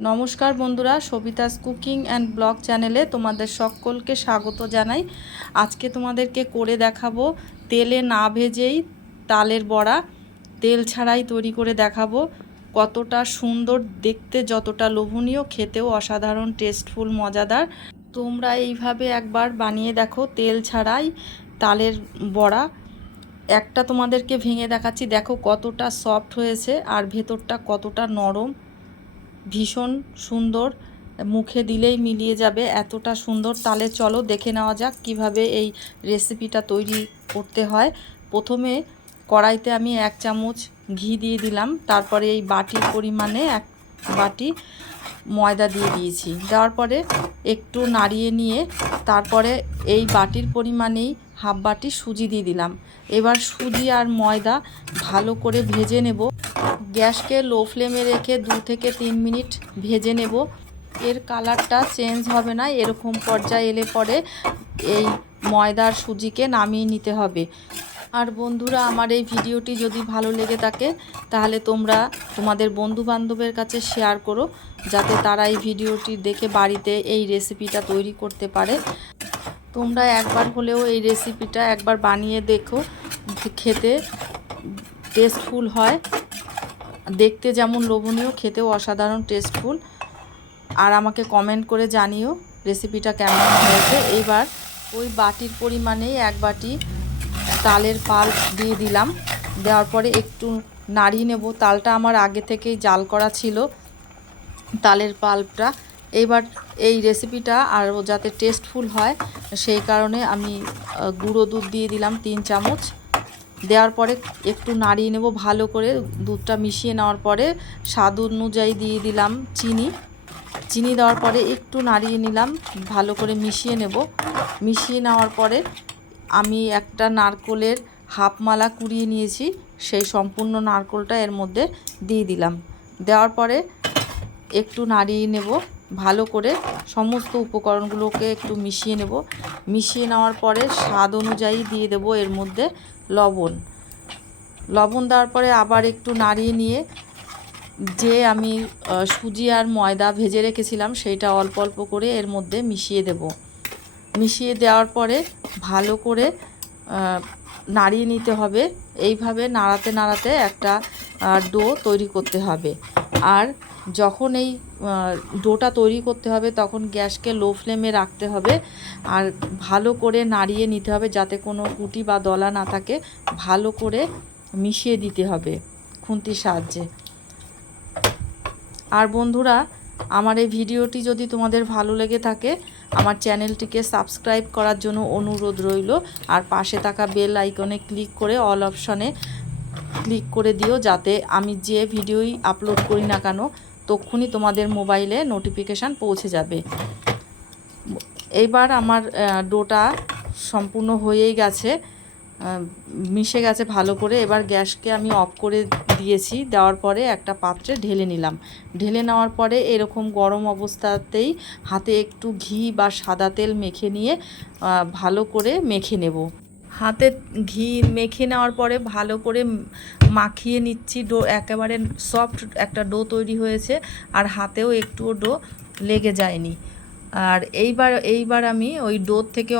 নমস্কার বন্ধুরা, সবিতাস cooking and blog চ্যানেলে তোমাদের সকলকে স্বাগত জানাই। আজকে তোমাদেরকে করে দেখাবো তেলে না ভেজেই তালের বড়া, তেল ছাড়াই তৈরি করে দেখাবো। কতটা সুন্দর দেখতে, যতটা লোভনীয়, খেতেও অসাধারণ টেস্টফুল, মজাদার। তোমরা এইভাবে একবার বানিয়ে দেখো তেল ছাড়াই তালের বড়া। একটা তোমাদেরকে ভেঙে দেখাচ্ছি, দেখো কতটা সফট হয়েছে আর ভেতরটা কতটা নরম, ভীষণ সুন্দর, মুখে দিলেই মিলিয়ে যাবে, এতটা সুন্দর। তাহলে চলো দেখে নেওয়া যাক কিভাবে এই রেসিপিটা তৈরি করতে হয়। প্রথমে কড়াইতে আমি 1 চামচ ঘি দিয়ে দিলাম, তারপরে এই বাটির পরিমাণে 1 বাটি ময়দা দিয়ে দিয়েছি। দেওয়ার পরে একটু নাড়িয়ে নিয়ে তারপরে এই বাটির পরিমাণেই হাফ বাটি সুজি দিয়ে দিলাম। এবার সুজি আর ময়দা ভালো করে ভেজে নেব। গ্যাসকে লো ফ্লেমে রেখে 2 থেকে 3 মিনিট ভেজে নেব। এর কালারটা চেঞ্জ হবে না, এরকম পর্যায়ে এলে পরে এই ময়দার সুজিকে নামিয়ে নিতে হবে। আর বন্ধুরা, আমার এই ভিডিওটি যদি ভালো লেগে থাকে তাহলে তোমরা তোমাদের বন্ধু বান্ধবের কাছে শেয়ার করো, যাতে তারা এই ভিডিওটি দেখে বাড়িতে এই রেসিপিটা তৈরি করতে পারে। তোমরা একবার হলেও এই রেসিপিটা একবার বানিয়ে দেখো, খেতে টেস্টফুল হয়। দেখতে যেমন লোভনীয়, খেতেও অসাধারণ টেস্টফুল। আর আমাকে কমেন্ট করে জানিও রেসিপিটা কেমন হয়েছে। এইবার ওই বাটির পরিমাণেই 1 বাটি তালের পাল্প দিয়ে দিলাম। দেওয়ার পরে একটু নাড়িয়ে নেব। তালটা আমার আগে থেকেই জাল করা ছিল, তালের পাল্পটা। এইবার এই রেসিপিটা আরও যাতে টেস্টফুল হয় সেই কারণে আমি গুঁড়ো দুধ দিয়ে দিলাম 3 চামচ। দেওয়ার পরে একটু নাড়িয়ে নেব ভালো করে। দুধটা মিশিয়ে নেওয়ার পরে স্বাদ অনুযায়ী দিয়ে দিলাম চিনি দেওয়ার পরে একটু নাড়িয়ে নিলাম, ভালো করে মিশিয়ে নেব। মিশিয়ে নেওয়ার পরে আমি একটা নারকেলের হাফ মালা কুড়িয়ে নিয়েছি, সেই সম্পূর্ণ নারকেলটা এর মধ্যে দিয়ে দিলাম। দেওয়ার পরে একটু নাড়িয়ে নেব ভালো করে। সমস্ত উপকরণগুলোকে একটু মিশিয়ে নেব। মিশিয়ে নেওয়ার পরে স্বাদ অনুযায়ী দিয়ে দেব এর মধ্যে লবণ দেওয়ার পরে আবার একটু নাড়িয়ে নিয়ে যে আমি সুজি আর ময়দা ভেজে রেখেছিলাম সেইটা অল্প অল্প করে এর মধ্যে মিশিয়ে দেব। মিশিয়ে দেওয়ার পরে ভালো করে নাড়িয়ে নিতে হবে। এইভাবে নাড়াতে নাড়াতে একটা ডো তৈরি করতে হবে। আর যখন এই ডোটা তৈরি করতে হবে তখন গ্যাসকে লো ফ্লেমে রাখতে হবে আর ভালো করে নাড়িয়ে নিতে হবে, যাতে কোনো গুটি বা দলা না থাকে। ভালো করে মিশিয়ে দিতে হবে খুন্তির সাহায্যে। আর বন্ধুরা, আমার এই ভিডিওটি যদি তোমাদের ভালো লেগে থাকে আমার চ্যানেলটিকে সাবস্ক্রাইব করার জন্য অনুরোধ রইল। আর পাশে থাকা বেল আইকনে ক্লিক করে অল অপশনে ক্লিক করে দিও, যাতে আমি যে ভিডিওই আপলোড করি না কেন তক্ষুনি তোমাদের মোবাইলে নোটিফিকেশান পৌঁছে যাবে। এইবার আমার ডোটা সম্পূর্ণ হয়েই গেছে, মিশে গেছে ভালো করে। এবার গ্যাসকে আমি অফ করে দিয়েছি। দেওয়ার পরে একটা পাত্রে ঢেলে নিলাম। ঢেলে নেওয়ার পরে এরকম গরম অবস্থাতেই হাতে একটু ঘি বা সাদা তেল মেখে নিয়ে ভালো করে মেখে নেব। হাতে ঘি মেখে নেওয়ার পরে ভালো করে মাখিয়ে নিচ্ছি। ডো একেবারে সফট একটা ডো তৈরি হয়েছে, আর হাতেও একটুও ডো লেগে যায়নি। আর এইবার আমি ওই ডোর থেকে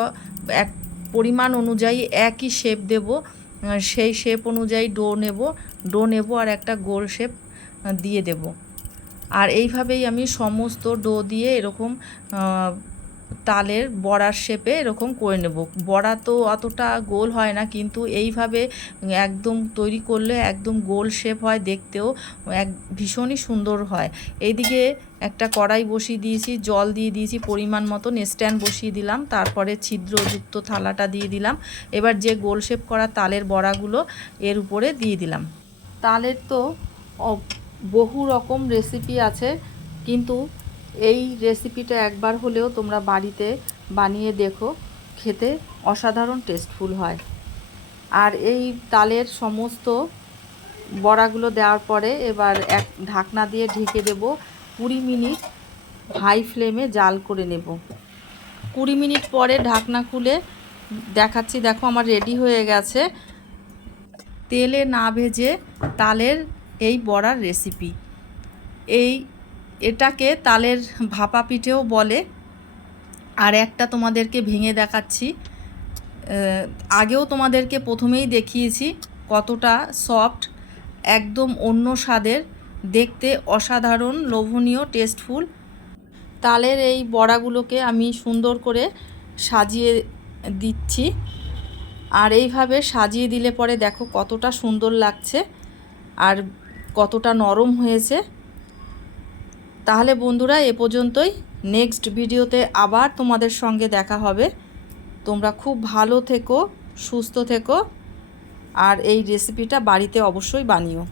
এক পরিমাণ অনুযায়ী একই শেপ দেব, সেই শেপ অনুযায়ী ডো নেব আর একটা গোল শেপ দিয়ে দেব। আর এইভাবেই আমি সমস্ত ডো দিয়ে এরকম তালের বড়ার শেপে এরকম করে নেব। বড়া তো অতটা গোল হয় না, কিন্তু এইভাবে একদম তৈরি করলে একদম গোল শেপ হয়, দেখতেও ভীষণই সুন্দর হয়। এইদিকে একটা কড়াই বসিয়ে দিয়েছি, জল দিয়ে দিয়েছি পরিমাণ মতো, স্ট্যান্ড বসিয়ে দিলাম, তারপরে ছিদ্রযুক্ত থালাটা দিয়ে দিলাম। এবার যে গোল শেপ করা তালের বড়াগুলো এর উপরে দিয়ে দিলাম। তালের তো বহু রকম রেসিপি আছে, কিন্তু এই রেসিপিটা একবার হলেও তোমরা বাড়িতে বানিয়ে দেখো, খেতে অসাধারণ টেস্টফুল হয়। আর এই তালের সমস্ত বড়াগুলো দেওয়ার পরে এবার এক ঢাকনা দিয়ে ঢেকে দেব। 20 মিনিট হাই ফ্লেমে জাল করে নেব। 20 মিনিট পরে ঢাকনা খুলে দেখাচ্ছি, দেখো আমার রেডি হয়ে গেছে তেলে না ভেজে তালের এই বড়ার রেসিপি। এটাকে তালের ভাপা পিঠেও বলে। আর একটা তোমাদেরকে ভেঙে দেখাচ্ছি। আগেও তোমাদেরকে প্রথমেই দেখিয়েছি কতটা সফট, একদম অন্য স্বাদের, দেখতে অসাধারণ, লোভনীয়, টেস্টফুল। তালের এই বড়াগুলোকে আমি সুন্দর করে সাজিয়ে দিচ্ছি। আর এইভাবে সাজিয়ে দিলে পরে দেখো কতটা সুন্দর লাগছে আর কতটা নরম হয়েছে। তাহলে বন্ধুরা এ পর্যন্তই। নেক্সট ভিডিওতে আবার তোমাদের সঙ্গে দেখা হবে। তোমরা খুব ভালো থেকো, সুস্থ থেকো, আর এই রেসিপিটা বাড়িতে অবশ্যই বানিও।